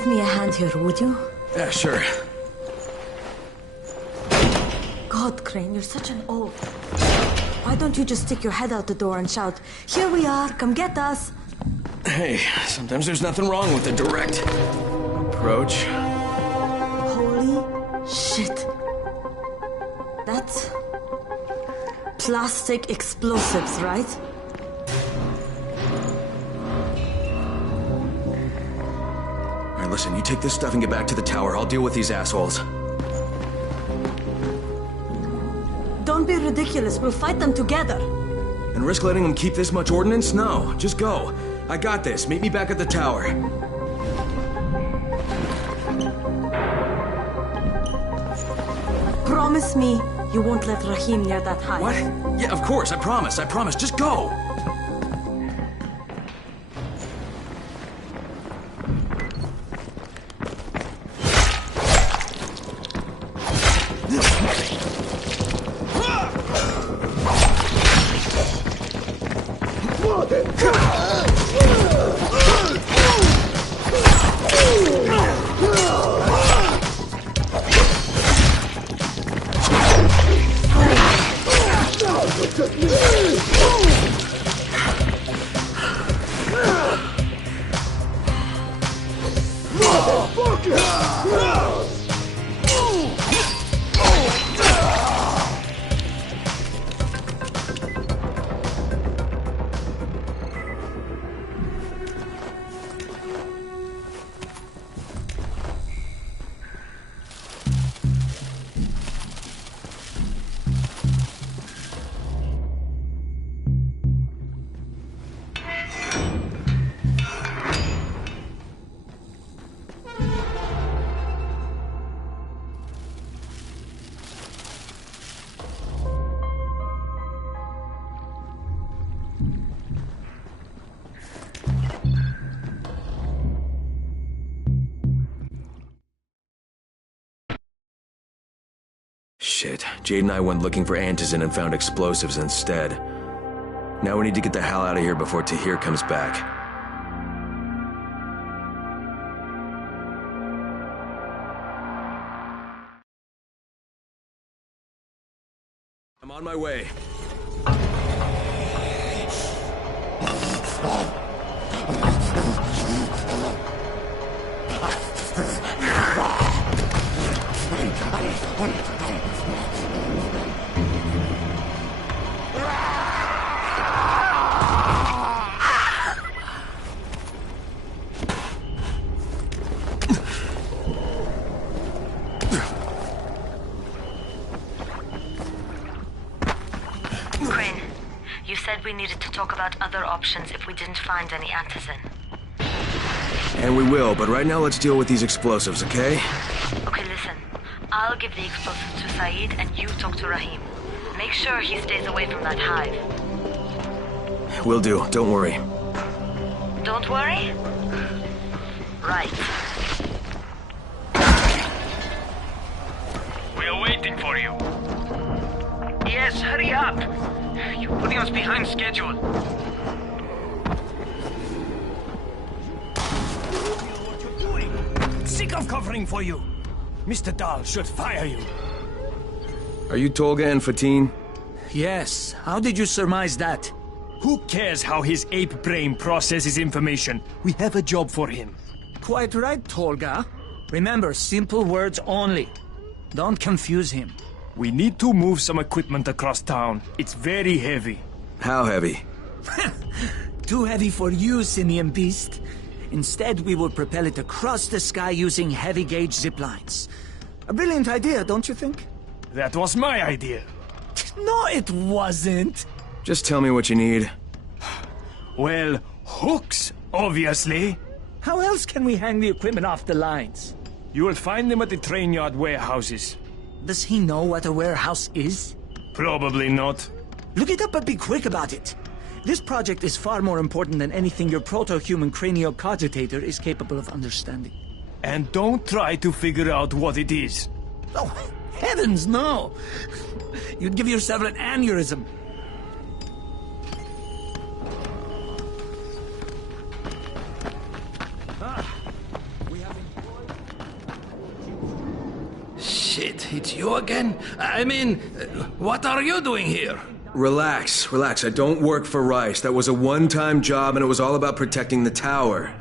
give me a hand here, would you? Yeah, sure. God, Crane, you're such an oaf. Why don't you just stick your head out the door and shout, "Here we are, come get us"? Hey, sometimes there's nothing wrong with a direct approach. Holy shit. That's plastic explosives, right? Alright, listen, you take this stuff and get back to the tower. I'll deal with these assholes. Don't be ridiculous, we'll fight them together. And risk letting them keep this much ordnance? No, just go. I got this. Meet me back at the tower. Promise me you won't let Rahim near that hive. What? Yeah, of course, I promise. Just go! Shit, Jade and I went looking for antizin and found explosives instead. Now we need to get the hell out of here before Tahir comes back. I'm on my way. You said we needed to talk about other options if we didn't find any antizin. And we will, but right now let's deal with these explosives, okay? Okay, listen. I'll give the explosives to Saeed and you talk to Rahim. Make sure he stays away from that hive. Will do, don't worry. Don't worry? Right. We are waiting for you. Yes, hurry up! You're putting us behind schedule. What you're doing? Sick of covering for you. Mr. Dahl should fire you. Are you Tolga and Fatin? Yes. How did you surmise that? Who cares how his ape brain processes information? We have a job for him. Quite right, Tolga. Remember, simple words only. Don't confuse him. We need to move some equipment across town. It's very heavy. How heavy? Too heavy for you, Simian Beast. Instead, we will propel it across the sky using heavy-gauge zip lines. A brilliant idea, don't you think? That was my idea. No, it wasn't. Just tell me what you need. Well, hooks, obviously. How else can we hang the equipment off the lines? You will find them at the train yard warehouses. Does he know what a warehouse is? Probably not. Look it up, but be quick about it. This project is far more important than anything your proto-human cranial cogitator is capable of understanding. And don't try to figure out what it is. Oh, heavens, no! You'd give yourself an aneurysm. We have What, you again? I mean, what are you doing here? Relax, relax. I don't work for Rice. That was a one-time job and it was all about protecting the tower.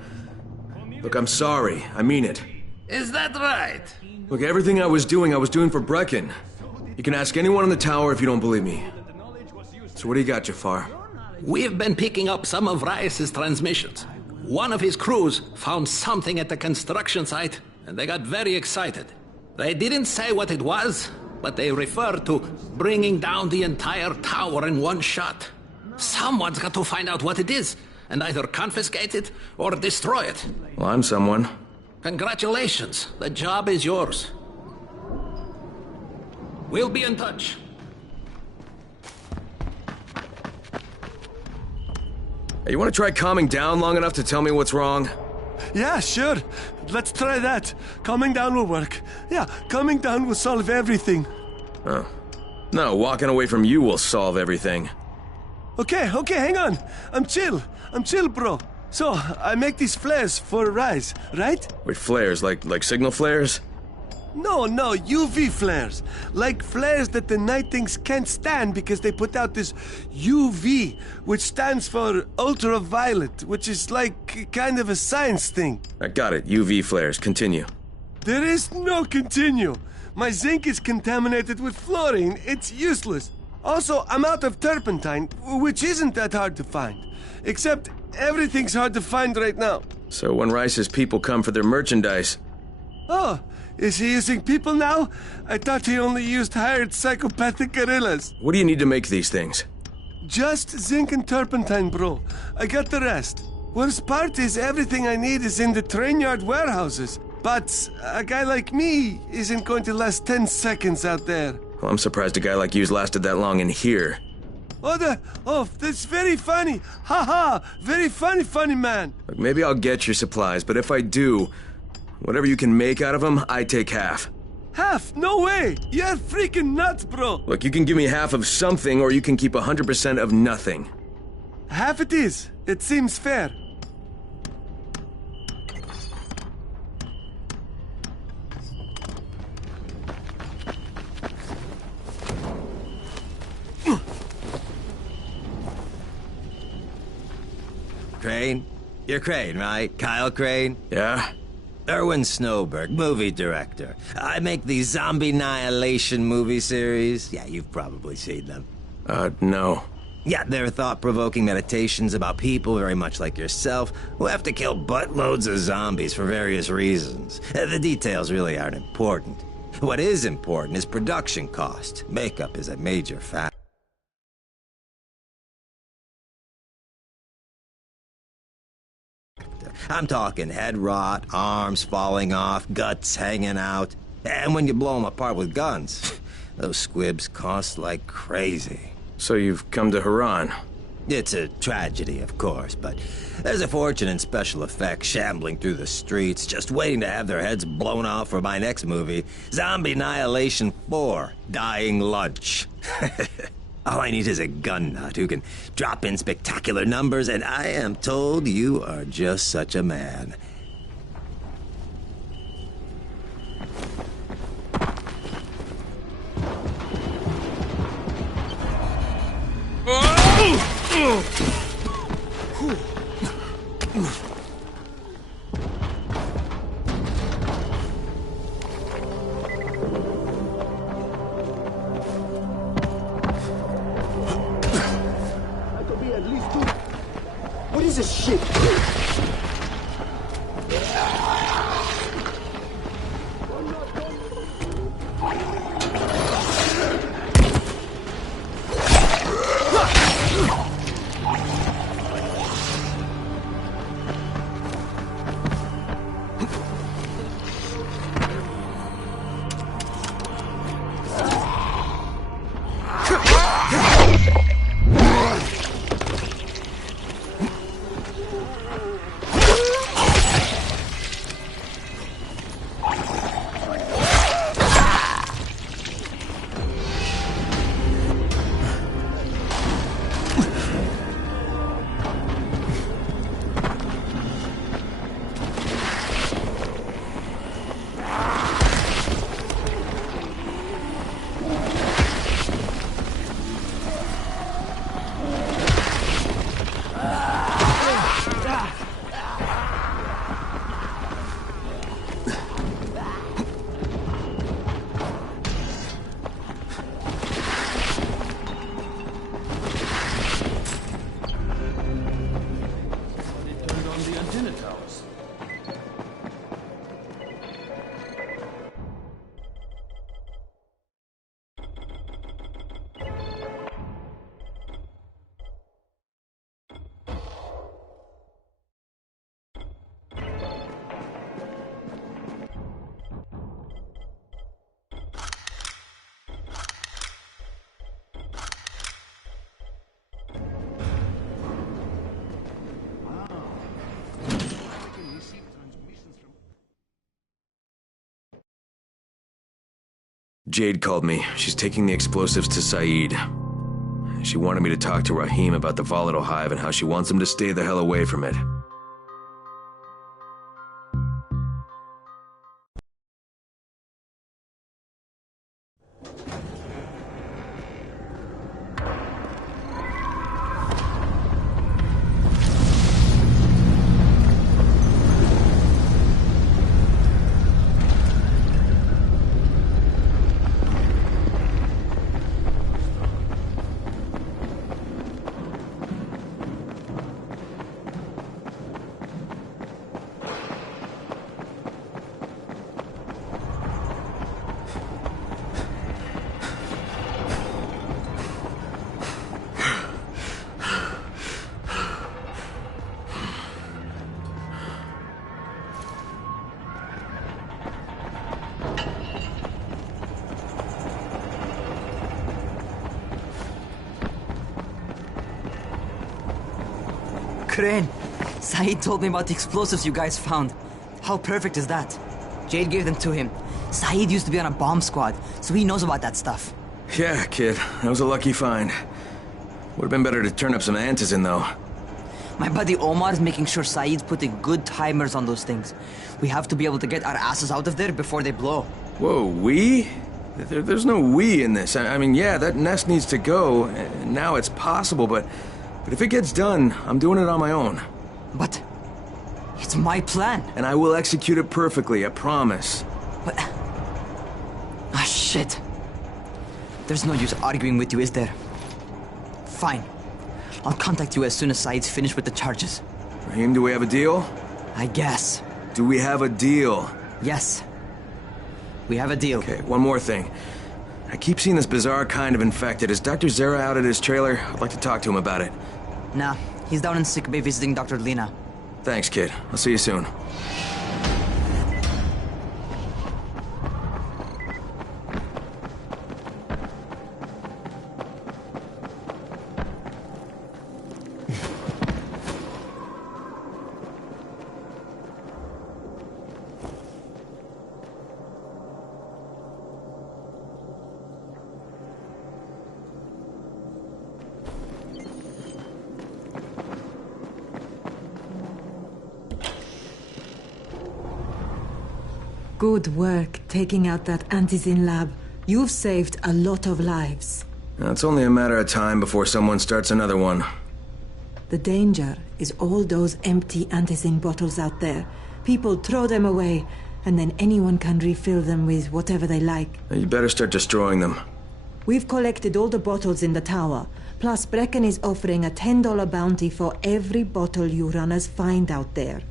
Look, I'm sorry. I mean it. Is that right? Look, everything I was doing for Brecken. You can ask anyone in the tower if you don't believe me. So what do you got, Jafar? We've been picking up some of Rice's transmissions. One of his crews found something at the construction site, and they got very excited. They didn't say what it was, but they referred to bringing down the entire tower in one shot. Someone's got to find out what it is, and either confiscate it or destroy it. Well, I'm someone. Congratulations. The job is yours. We'll be in touch. Hey, you want to try calming down long enough to tell me what's wrong? Yeah, sure. Let's try that. Calming down will work. Yeah, calming down will solve everything. Oh. No, walking away from you will solve everything. Okay, hang on. I'm chill, bro. So, I make these flares for Rise, right? Wait, flares? Like signal flares? No, UV flares. Like flares that the Night Things can't stand because they put out this UV, which stands for ultraviolet, which is like kind of a science thing. I got it. UV flares. Continue. There is no continue. My zinc is contaminated with fluorine. It's useless. Also, I'm out of turpentine, which isn't that hard to find. Except everything's hard to find right now. So when Rice's people come for their merchandise... Oh, is he using people now? I thought he only used hired psychopathic gorillas. What do you need to make these things? Just zinc and turpentine, bro. I got the rest. Worst part is everything I need is in the train yard warehouses. But a guy like me isn't going to last 10 seconds out there. Well, I'm surprised a guy like you's lasted that long in here. Oh, that's very funny. Ha! Very funny man. Look, maybe I'll get your supplies, but if I do, whatever you can make out of them, I take half. Half? No way! You're freaking nuts, bro! Look, you can give me half of something, or you can keep 100% of nothing. Half it is. It seems fair. Crane? You're Crane, right? Kyle Crane? Yeah? Erwin Snowberg, movie director. I make the Zombie Annihilation movie series. Yeah, you've probably seen them. No. Yeah, they're thought-provoking meditations about people very much like yourself who have to kill buttloads of zombies for various reasons. The details really aren't important. What is important is production cost. Makeup is a major factor. I'm talking head rot, arms falling off, guts hanging out. And when you blow them apart with guns, those squibs cost like crazy. So you've come to Haran. It's a tragedy, of course, but there's a fortune in special effects shambling through the streets, just waiting to have their heads blown off for my next movie, Zombie Annihilation 4, Dying Lunch. All I need is a gun nut who can drop in spectacular numbers, and I am told you are just such a man. What is this shit? Jade called me. She's taking the explosives to Saeed. She wanted me to talk to Rahim about the volatile hive and how she wants him to stay the hell away from it. Crane, Saeed told me about the explosives you guys found. How perfect is that? Jade gave them to him. Saeed used to be on a bomb squad, so he knows about that stuff. Yeah, kid. That was a lucky find. Would have been better to turn up some antizin, though. My buddy Omar is making sure Saeed's putting good timers on those things. We have to be able to get our asses out of there before they blow. Whoa, we? There's no we in this. I mean, yeah, that nest needs to go. And now it's possible, but if it gets done, I'm doing it on my own. But it's my plan. And I will execute it perfectly, I promise. But... ah, shit. There's no use arguing with you, is there? Fine. I'll contact you as soon as Saeed's finished with the charges. Rahim, do we have a deal? I guess. Do we have a deal? Yes. We have a deal. Okay, one more thing. I keep seeing this bizarre kind of infected. Is Dr. Zera out at his trailer? I'd like to talk to him about it. Nah, he's down in sick bay visiting Dr. Lena. Thanks, kid. I'll see you soon. Good work taking out that antizin lab. You've saved a lot of lives. Now, it's only a matter of time before someone starts another one. The danger is all those empty antizin bottles out there. People throw them away, and then anyone can refill them with whatever they like. You better start destroying them. We've collected all the bottles in the tower. Plus, Brecken is offering a $10 bounty for every bottle you runners find out there.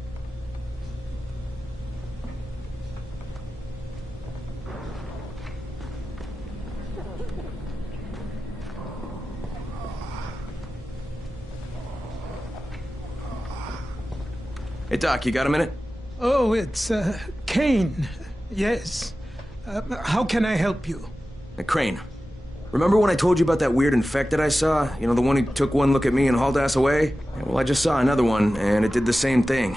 Hey, Doc, you got a minute? Oh, it's, Kane. Yes. How can I help you? Crane. Remember when I told you about that weird infected I saw? You know, the one who took one look at me and hauled ass away? Yeah, well, I just saw another one, and it did the same thing.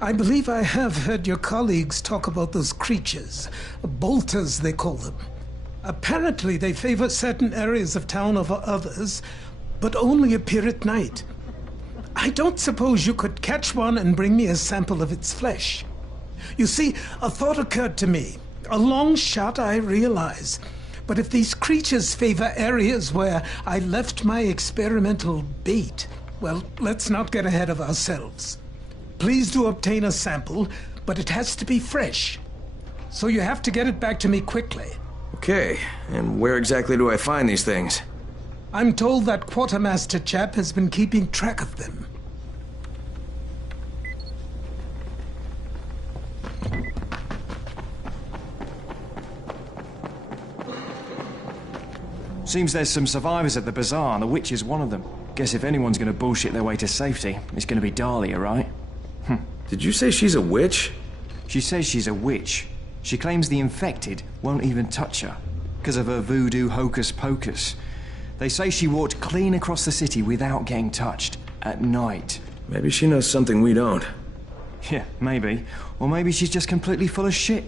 I believe I have heard your colleagues talk about those creatures. Bolters, they call them. Apparently, they favor certain areas of town over others, but only appear at night. I don't suppose you could catch one and bring me a sample of its flesh. You see, a thought occurred to me. A long shot, I realize. But if these creatures favor areas where I left my experimental bait, well, let's not get ahead of ourselves. Please do obtain a sample, but it has to be fresh. So you have to get it back to me quickly. Okay, and where exactly do I find these things? I'm told that quartermaster chap has been keeping track of them. Seems there's some survivors at the bazaar, and the witch is one of them. Guess if anyone's gonna bullshit their way to safety, it's gonna be Dahlia, right? Did you say she's a witch? She says she's a witch. She claims the infected won't even touch her, because of her voodoo hocus pocus. They say she walked clean across the city without getting touched, at night. Maybe she knows something we don't. Yeah, maybe. Or maybe she's just completely full of shit.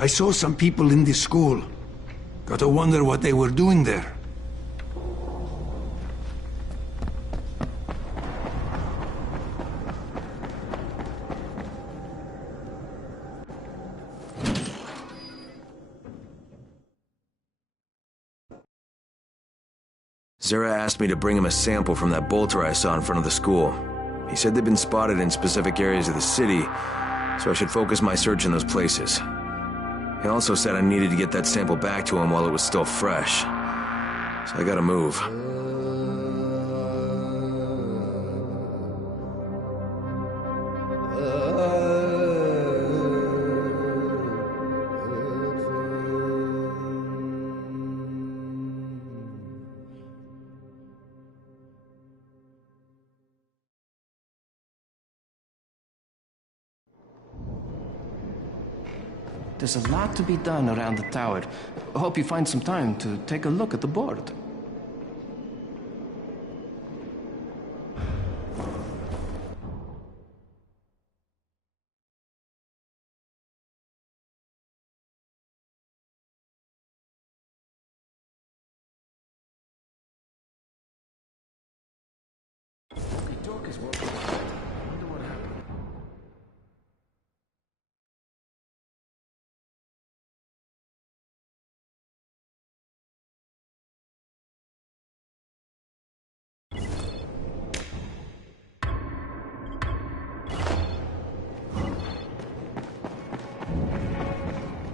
I saw some people in this school. Gotta wonder what they were doing there. Zera asked me to bring him a sample from that bolter I saw in front of the school. He said they'd been spotted in specific areas of the city, so I should focus my search in those places. He also said I needed to get that sample back to him while it was still fresh. So I gotta move. There's a lot to be done around the tower. I hope you find some time to take a look at the board.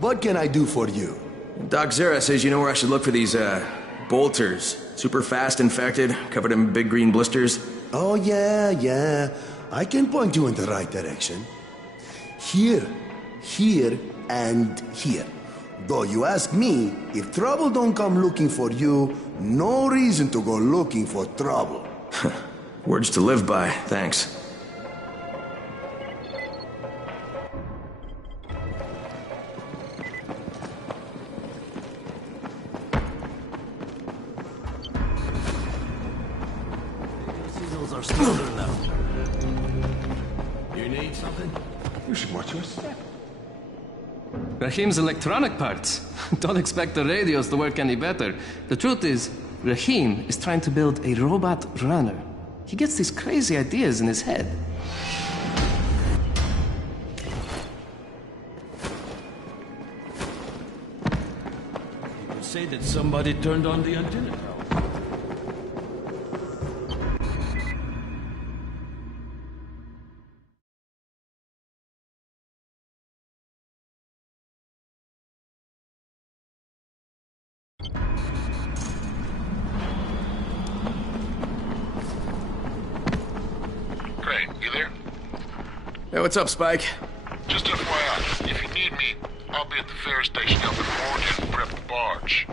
What can I do for you? Doc Zera says you know where I should look for these, bolters. Super fast infected, covered in big green blisters. Oh, yeah. I can point you in the right direction. Here, and here. Though you ask me, if trouble don't come looking for you, no reason to go looking for trouble. Words to live by, thanks. Are stronger now. You need something? You should watch your step. Rahim's electronic parts. Don't expect the radios to work any better. The truth is, Rahim is trying to build a robot runner. He gets these crazy ideas in his head. People say that somebody turned on the antenna tower. You there? Hey, what's up, Spike? Just FYI, if you need me, I'll be at the ferry station up in the morning to prep the barge.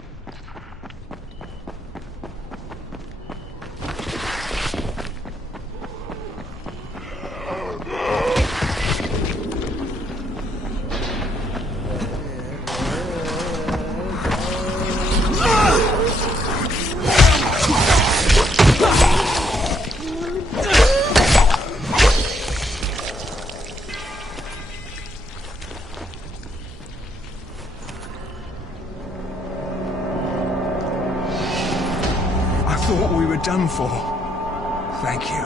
Thought we were done for. Thank you.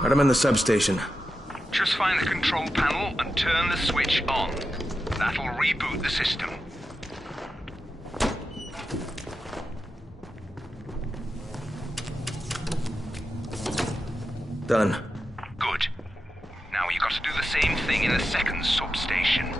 Right, I'm in the substation. Just find the control panel and turn the switch on. That'll reboot the system. Done. Good. Now you got to do the same thing in the second substation.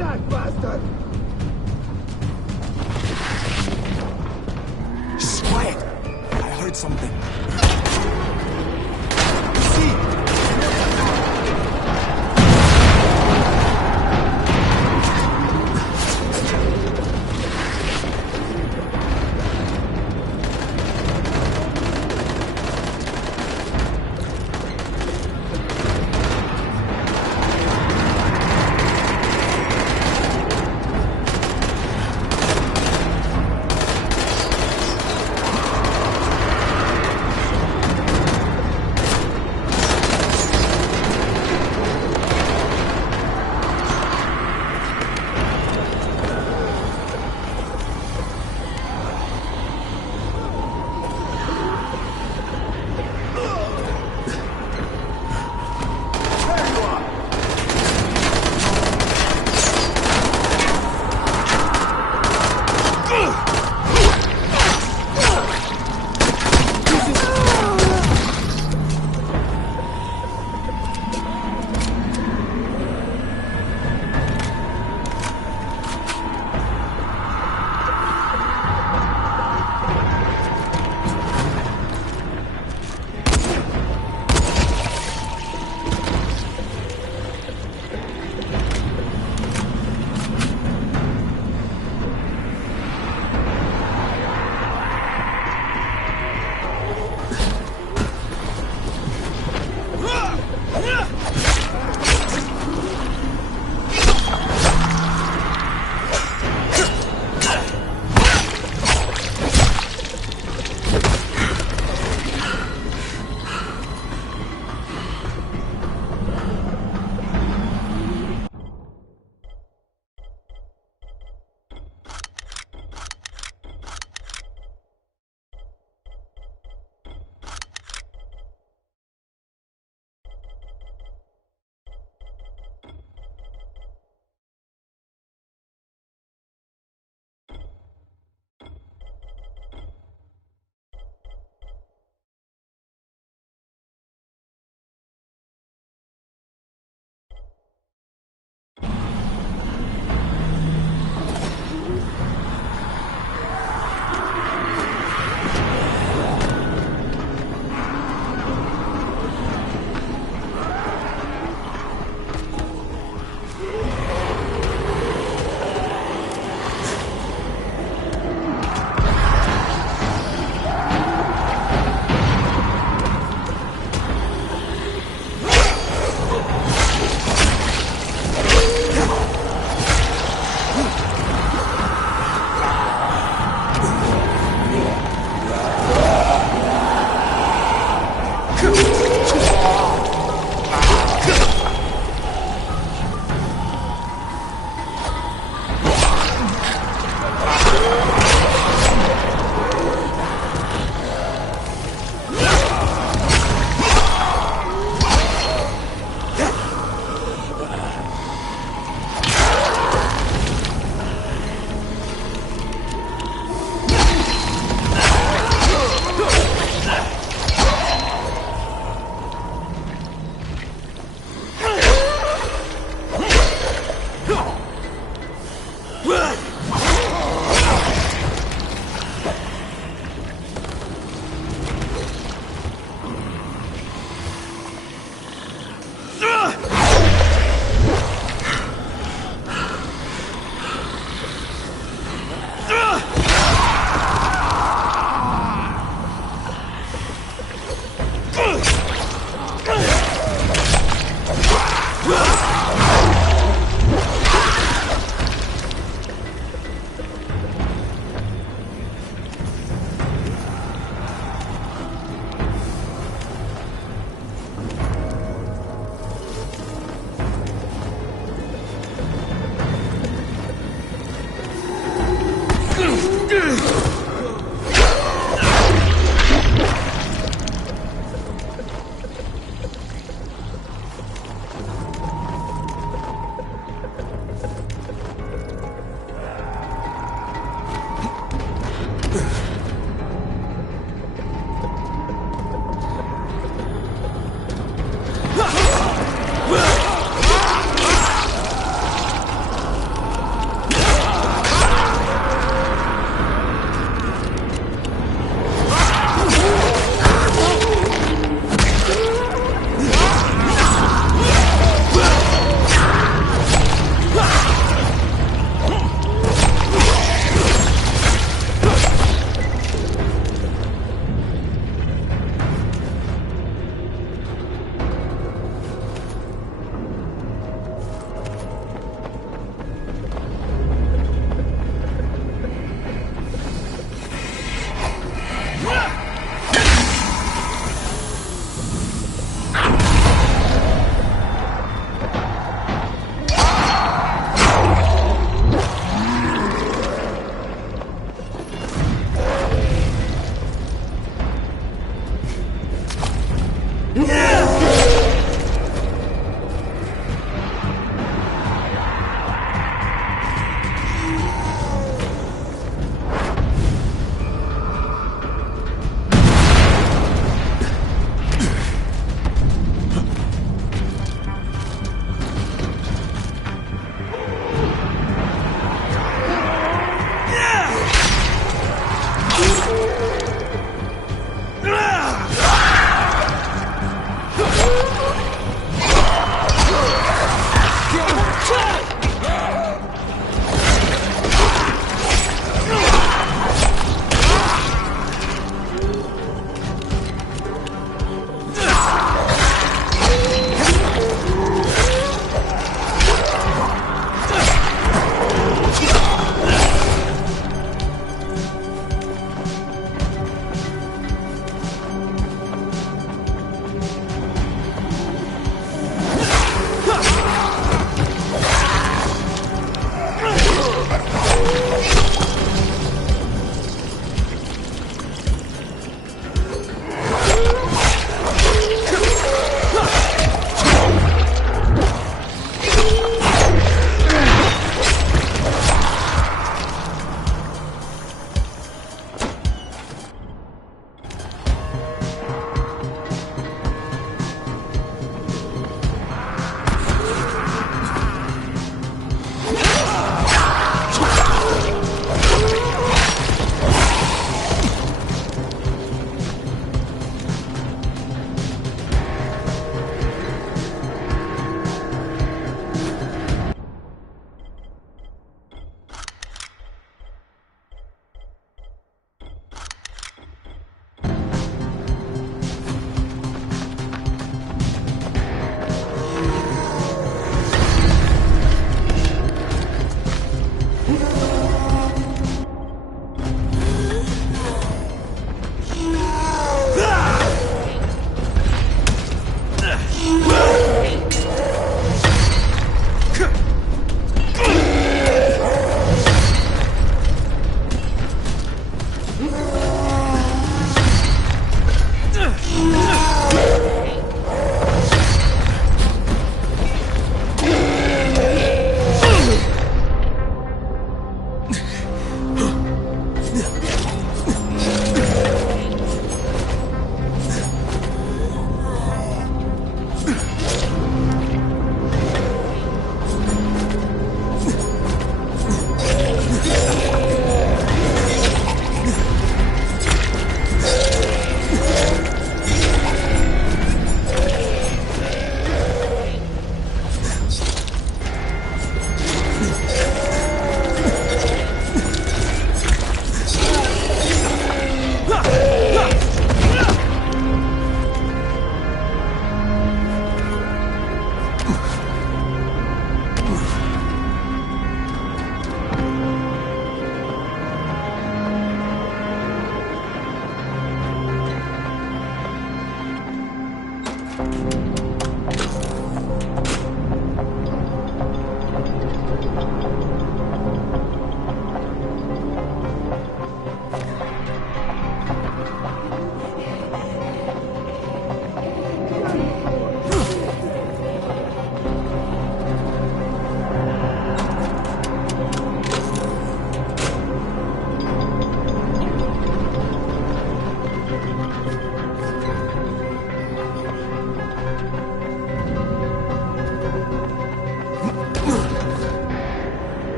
that, bastard! Shh, quiet! I heard something.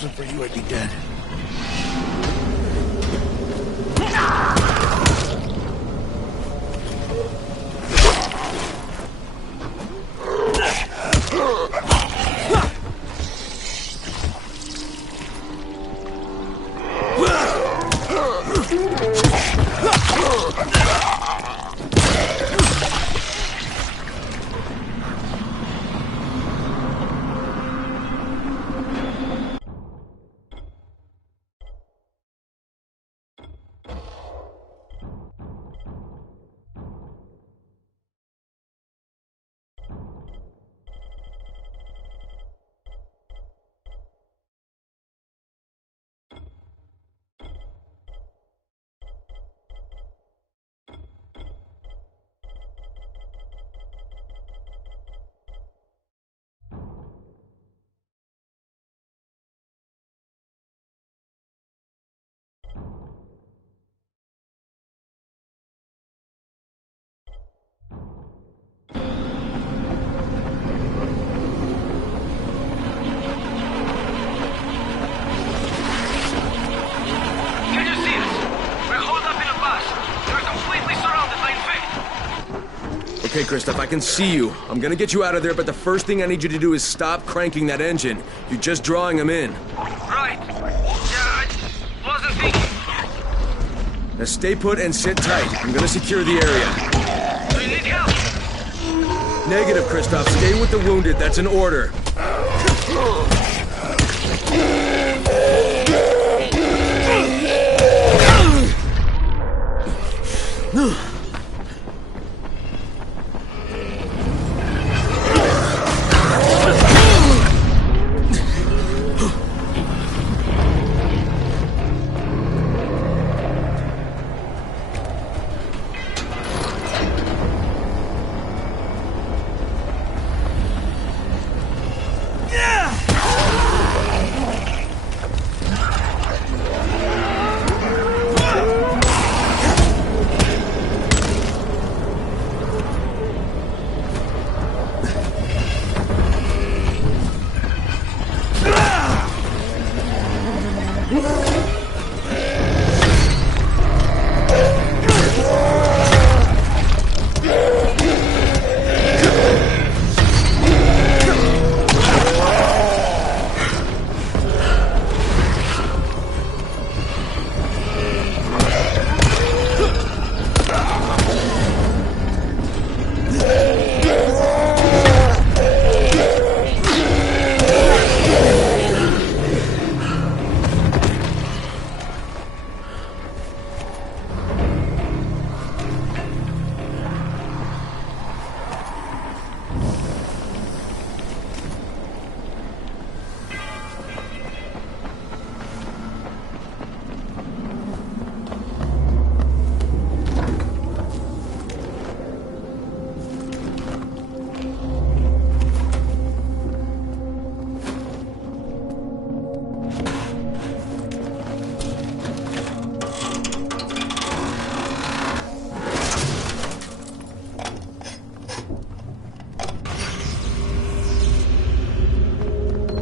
wasn't for you, I'd be dead. Okay, Christoph, I can see you. I'm gonna get you out of there, but the first thing I need you to do is stop cranking that engine. You're just drawing them in. Right. Yeah, I wasn't thinking. Now stay put and sit tight. I'm gonna secure the area. Do you need help? Negative, Christoph. Stay with the wounded. That's an order.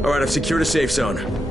Alright, I've secured a safe zone.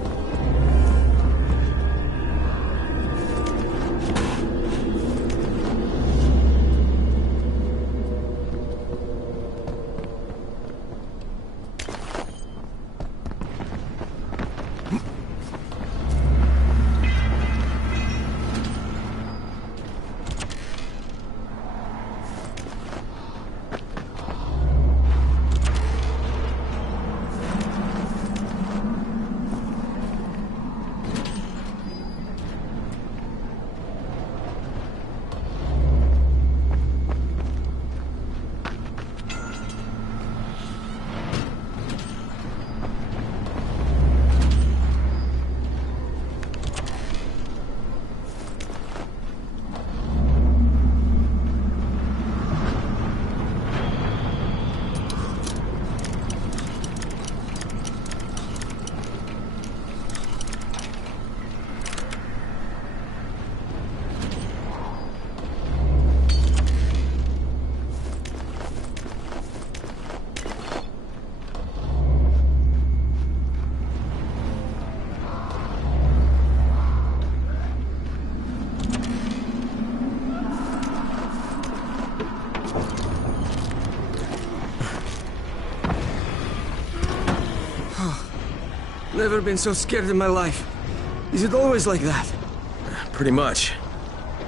Never been so scared in my life. Is it always like that? Pretty much.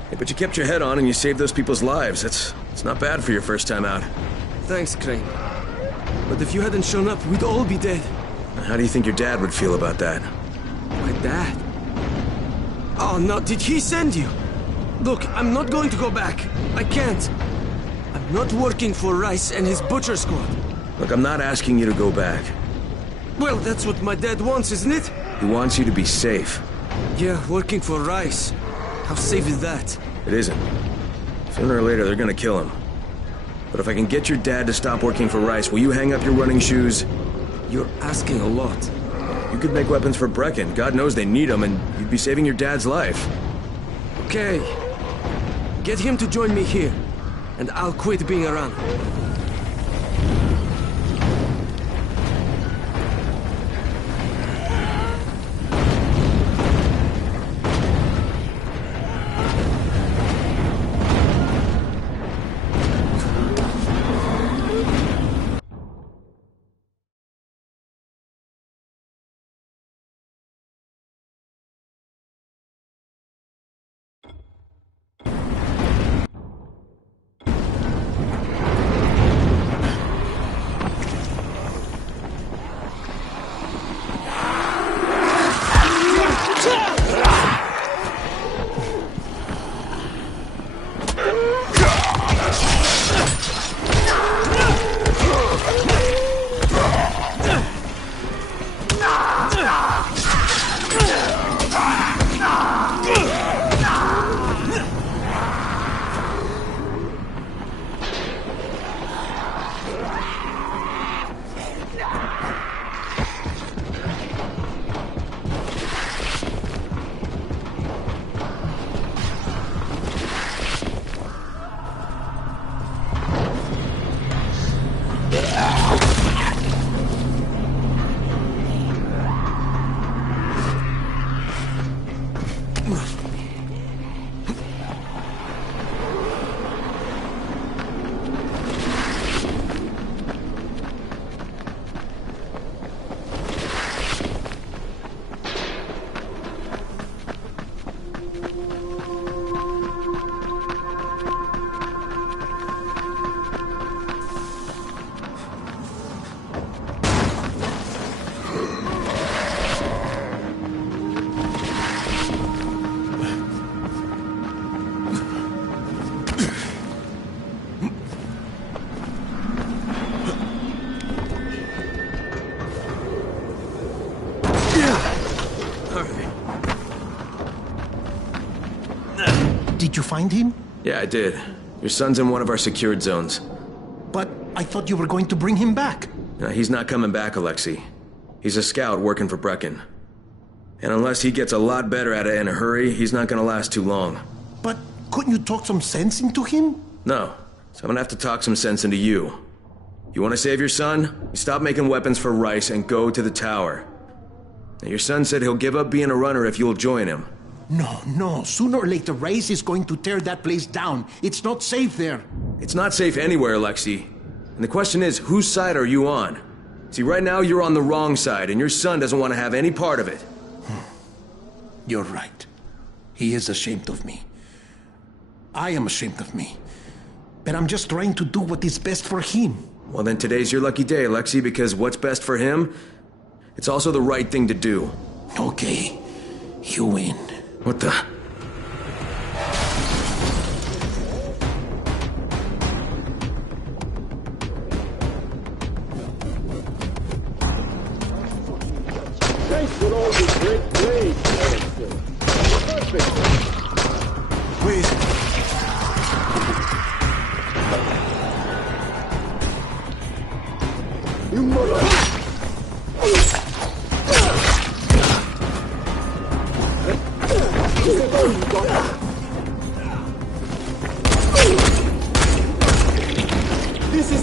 Hey, but you kept your head on and you saved those people's lives. It's not bad for your first time out. Thanks, Crane. But if you hadn't shown up, we'd all be dead. How do you think your dad would feel about that? My dad? Oh, no, did he send you? Look, I'm not going to go back. I can't. I'm not working for Rice and his butcher squad. Look, I'm not asking you to go back. Well, that's what my dad wants, isn't it? He wants you to be safe. Yeah, working for Rice. How safe is that? It isn't. Sooner or later, they're gonna kill him. But if I can get your dad to stop working for Rice, will you hang up your running shoes? You're asking a lot. You could make weapons for Brecken. God knows they need them, and you'd be saving your dad's life. Okay. Get him to join me here, and I'll quit being around. Did you find him? Yeah, I did. Your son's in one of our secured zones. But I thought you were going to bring him back. No, he's not coming back, Alexei. He's a scout working for Brecken. And unless he gets a lot better at it in a hurry, he's not gonna last too long. But couldn't you talk some sense into him? No. So I'm gonna have to talk some sense into you. You wanna save your son? You stop making weapons for Rice and go to the tower. Your son said he'll give up being a runner if you'll join him. No. Sooner or later, Reyes is going to tear that place down. It's not safe there. It's not safe anywhere, Lexi. And the question is, whose side are you on? See, right now you're on the wrong side, and your son doesn't want to have any part of it. You're right. He is ashamed of me. I am ashamed of me. But I'm just trying to do what is best for him. Well, then today's your lucky day, Lexi, because what's best for him, it's also the right thing to do. Okay. You win. What the... Thanks for all the great plays, perfect. Wait. You mother... This is...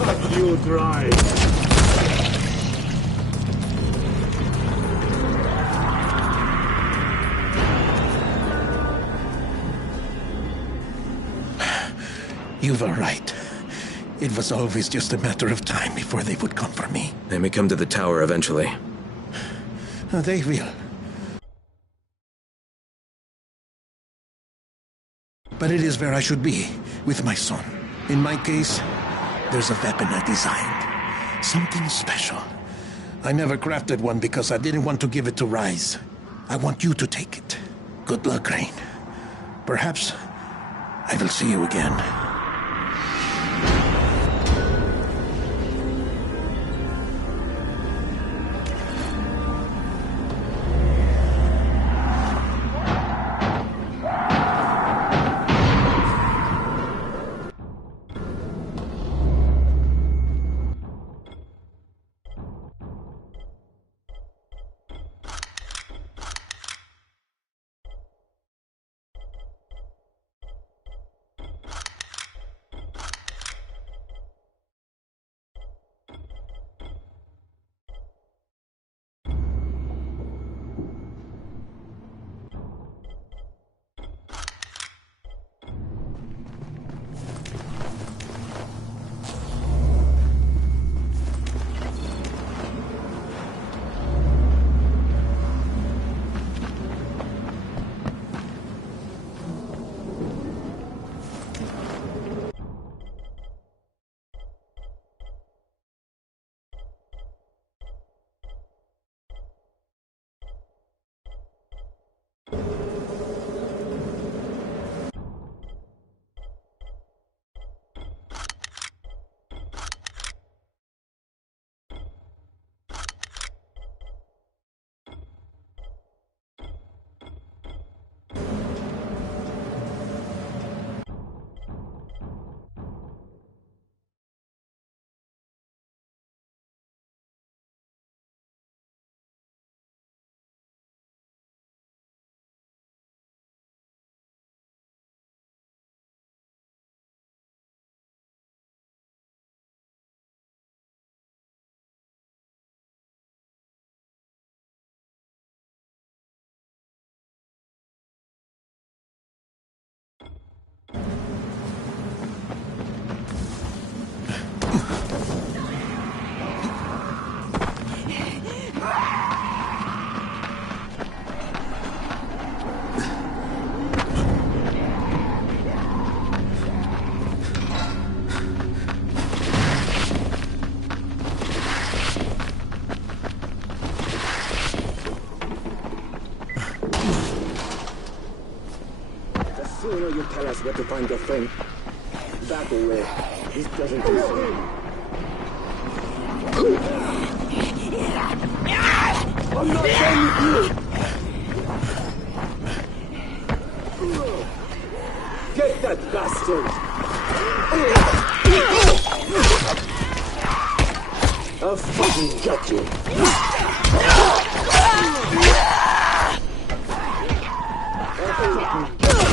Cut you dry. You were right. It was always just a matter of time before they would come for me. They may come to the tower eventually. They will. But it is where I should be, with my son. In my case, there's a weapon I designed. Something special. I never crafted one because I didn't want to give it to Rise. I want you to take it. Good luck, Rain. Perhaps I will see you again. Sooner you tell us where to find your friend. Back away. This doesn't listen. I'm not done with you! Get that bastard! I'll fucking get you! I'll fucking get you!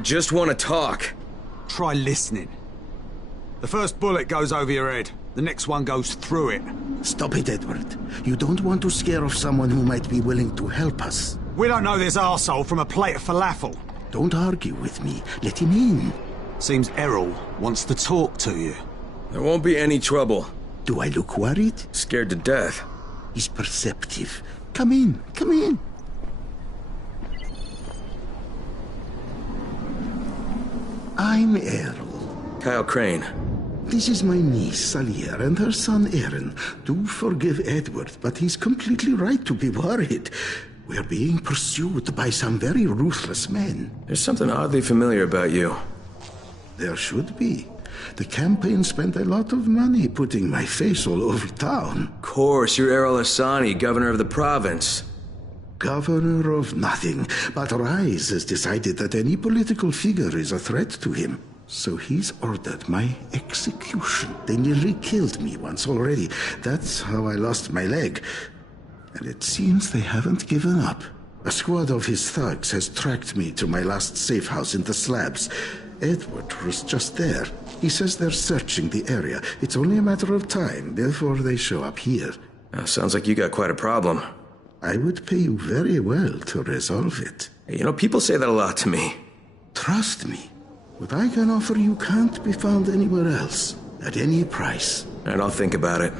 I just want to talk. Try listening. The first bullet goes over your head. The next one goes through it. Stop it, Edward. You don't want to scare off someone who might be willing to help us. We don't know this arsehole from a plate of falafel. Don't argue with me. Let him in. Seems Errol wants to talk to you. There won't be any trouble. Do I look worried? Scared to death. He's perceptive. Come in. Come in. I'm Errol. Kyle Crane. This is my niece, Salia, and her son, Aaron. Do forgive Edward, but he's completely right to be worried. We're being pursued by some very ruthless men. There's something oddly familiar about you. There should be. The campaign spent a lot of money putting my face all over town. Of course, you're Errol Hassani, governor of the province. Governor of nothing, but Rise has decided that any political figure is a threat to him. So he's ordered my execution. They nearly killed me once already. That's how I lost my leg. And it seems they haven't given up. A squad of his thugs has tracked me to my last safe house in the slabs. Edward was just there. He says they're searching the area. It's only a matter of time before they show up here. Sounds like you got quite a problem. I would pay you very well to resolve it. You know, people say that a lot to me. Trust me. What I can offer you can't be found anywhere else, at any price. And I'll think about it.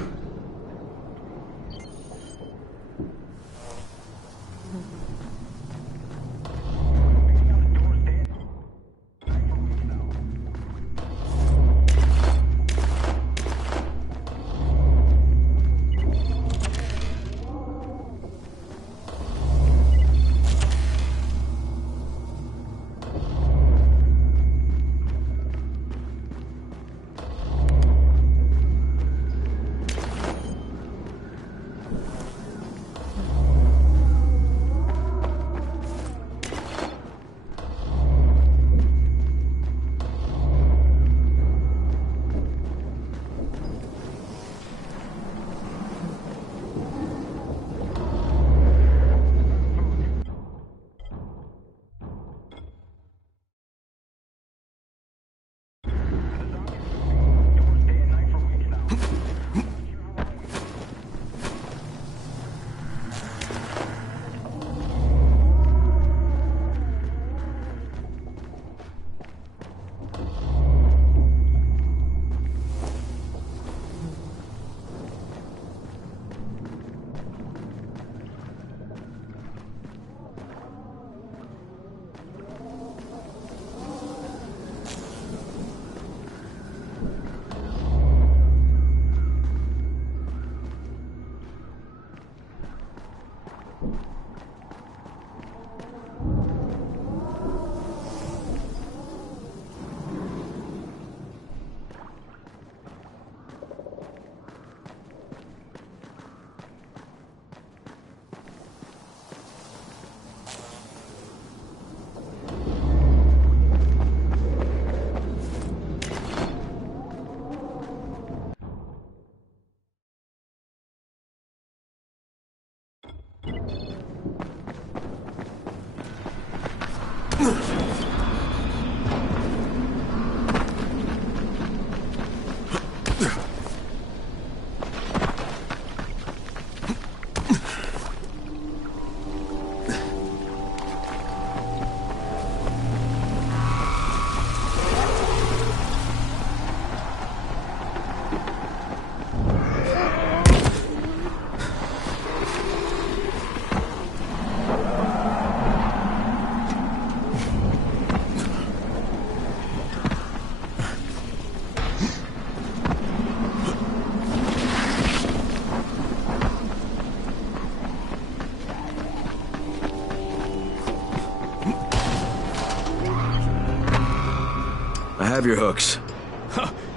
Have your hooks.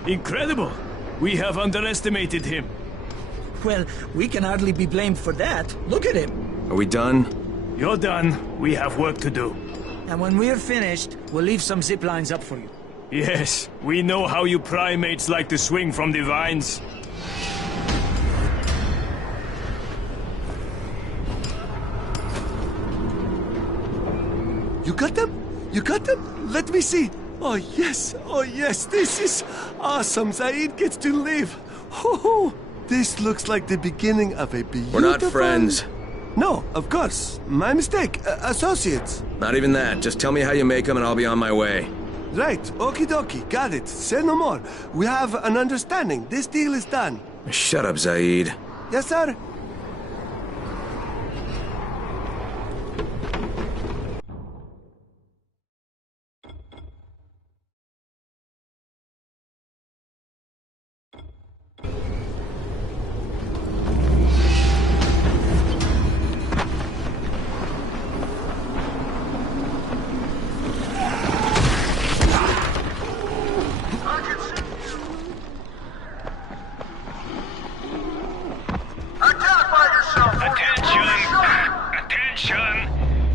Incredible! We have underestimated him. Well, we can hardly be blamed for that. Look at him. Are we done? You're done. We have work to do. And when we're finished, we'll leave some zip lines up for you. Yes, we know how you primates like to swing from the vines. You got them? You got them? Let me see. Oh yes, this is awesome. Zaid gets to live. Hoo-hoo. This looks like the beginning of a beautiful... We're not friends. No, of course. My mistake. Associates. Not even that. Just tell me how you make them and I'll be on my way. Right. Okie dokie. Got it. Say no more. We have an understanding. This deal is done. Shut up, Zaid. Yes, sir.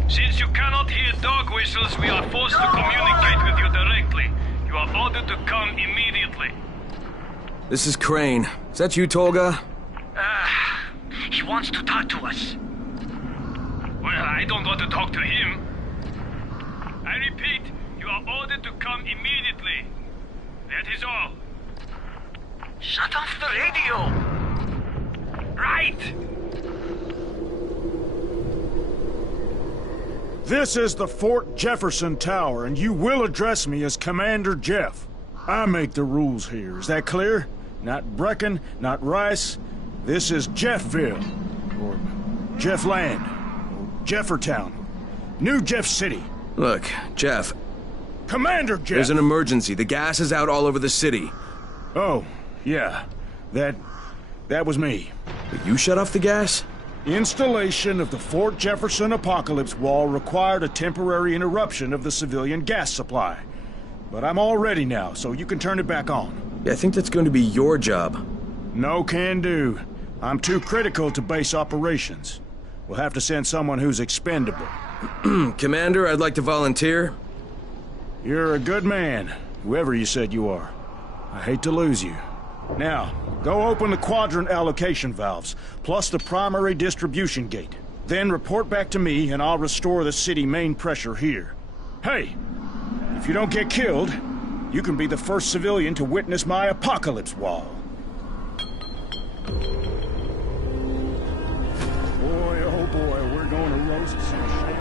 Since you cannot hear dog whistles, we are forced to communicate with you directly. You are ordered to come immediately. This is Crane. Is that you, Tolga? He wants to talk to us. Well, I don't want to talk to him. I repeat, you are ordered to come immediately. That is all. Shut off the radio! Right! This is the Fort Jefferson Tower, and you will address me as Commander Jeff. I make the rules here. Is that clear? Not Brecken, not Rice. This is Jeffville, or Jeffland, or Jeffertown, New Jeff City. Look, Jeff. Commander Jeff! There's an emergency. The gas is out all over the city. Oh, yeah. That was me. But you shut off the gas? Installation of the Fort Jefferson Apocalypse Wall required a temporary interruption of the civilian gas supply. But I'm all ready now, so you can turn it back on. Yeah, I think that's going to be your job. No can do. I'm too critical to base operations. We'll have to send someone who's expendable. Commander, I'd like to volunteer. You're a good man, whoever you said you are. I hate to lose you. Now, go open the quadrant allocation valves, plus the primary distribution gate. Then report back to me, and I'll restore the city main pressure here. Hey, if you don't get killed, you can be the first civilian to witness my apocalypse wall. Boy, oh boy, we're going to roast some shit.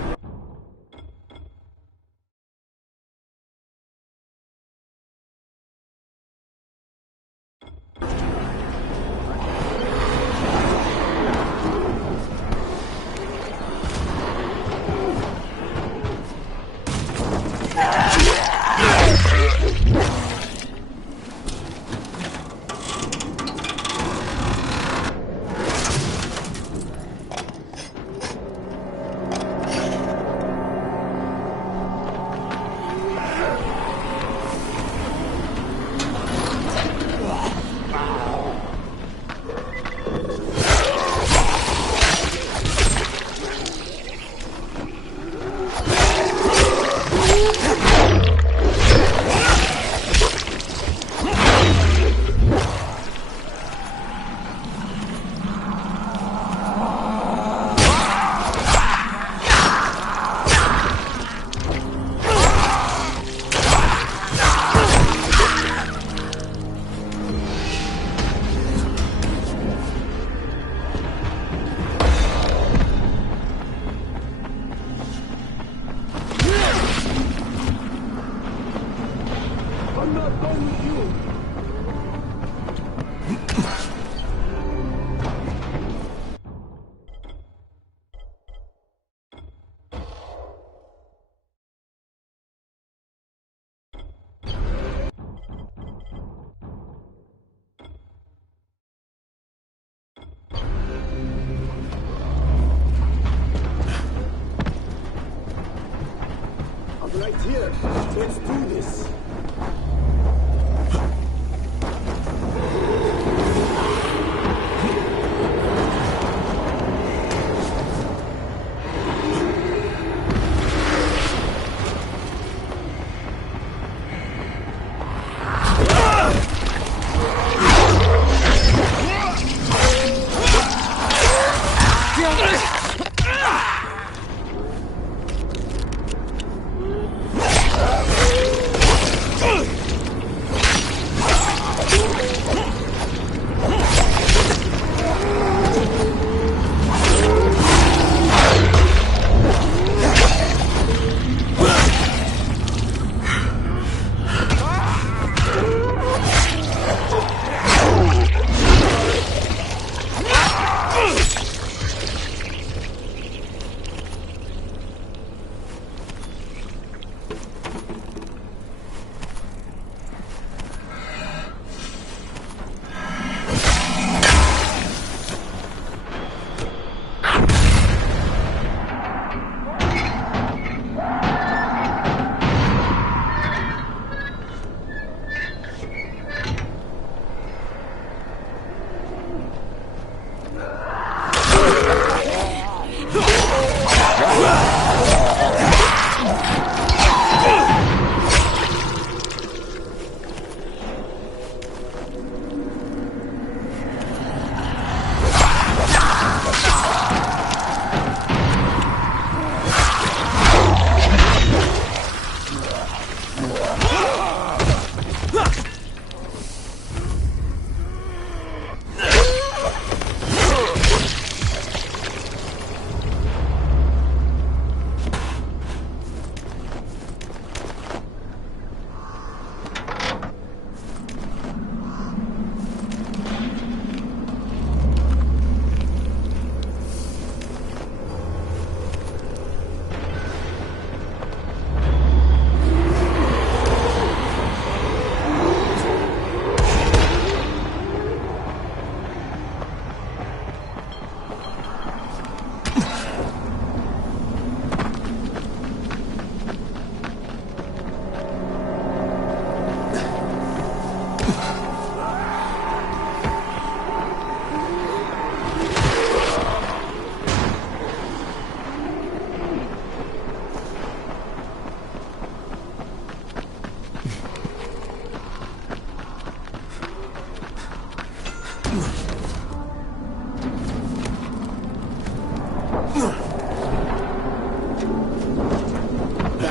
Right here. Let's do this.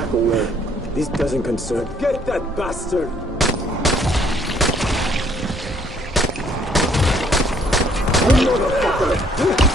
Back away. This doesn't concern. Get that bastard! Motherfucker!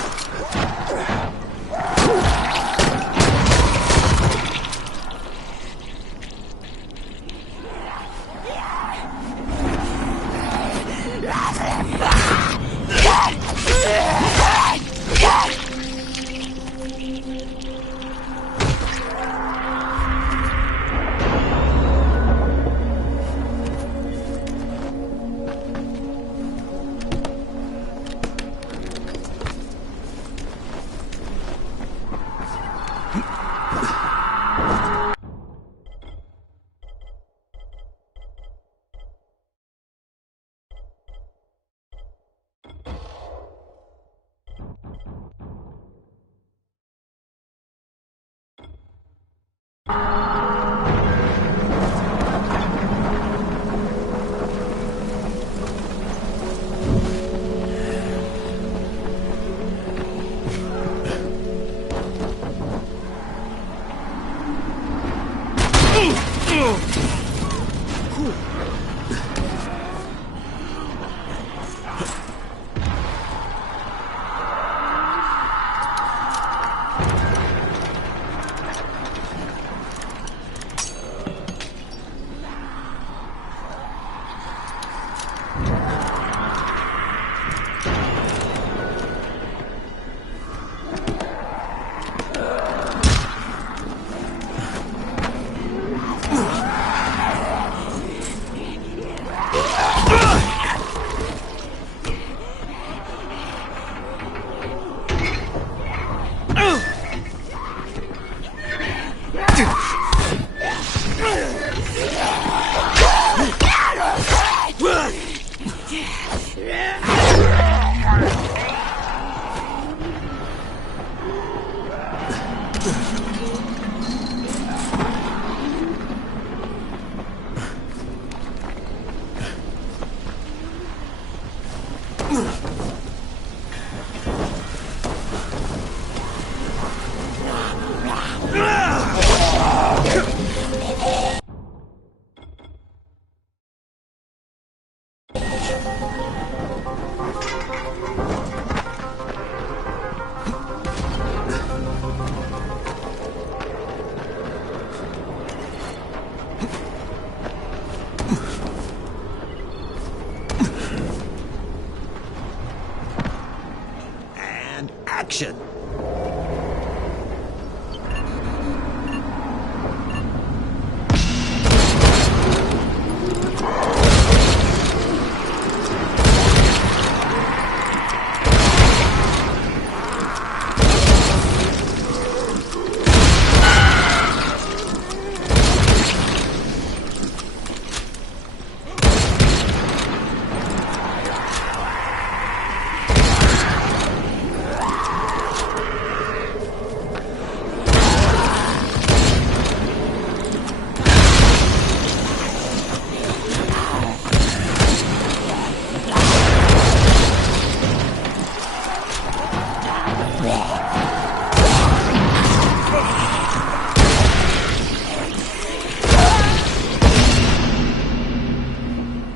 Action!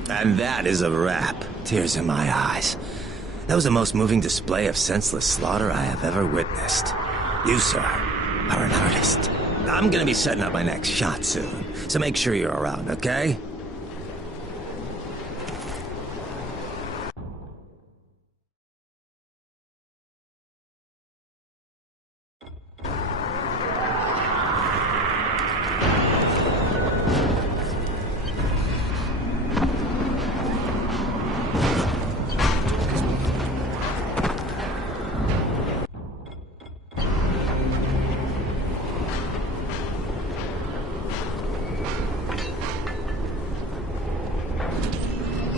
And that is a wrap. Tears in my eyes. That was the most moving display of senseless slaughter I have ever witnessed. You, sir, are an artist. I'm gonna be setting up my next shot soon, so make sure you're around, okay?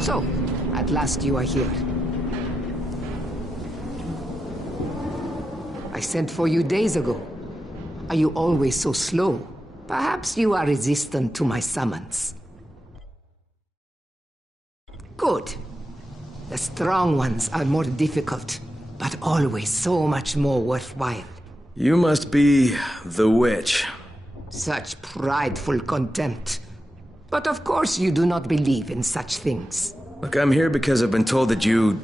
So, at last you are here. I sent for you days ago. Are you always so slow? Perhaps you are resistant to my summons. Good. The strong ones are more difficult, but always so much more worthwhile. You must be the witch. Such prideful contempt. But of course you do not believe in such things. Look, I'm here because I've been told that you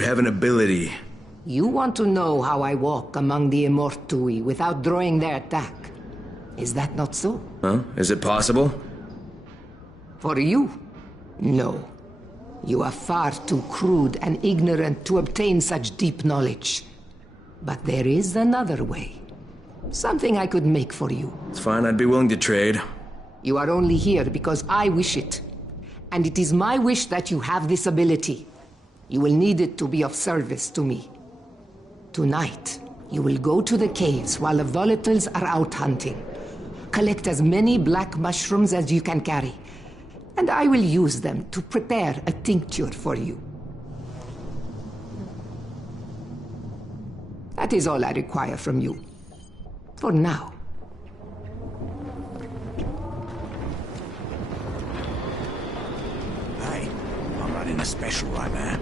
have an ability. You want to know how I walk among the Immortui without drawing their attack. Is that not so? Huh? Is it possible? For you? No. You are far too crude and ignorant to obtain such deep knowledge. But there is another way. Something I could make for you. It's fine, I'd be willing to trade. You are only here because I wish it. And it is my wish that you have this ability. You will need it to be of service to me. Tonight, you will go to the caves while the volatiles are out hunting. Collect as many black mushrooms as you can carry. And I will use them to prepare a tincture for you. That is all I require from you. For now. Hey, I'm running a special right now.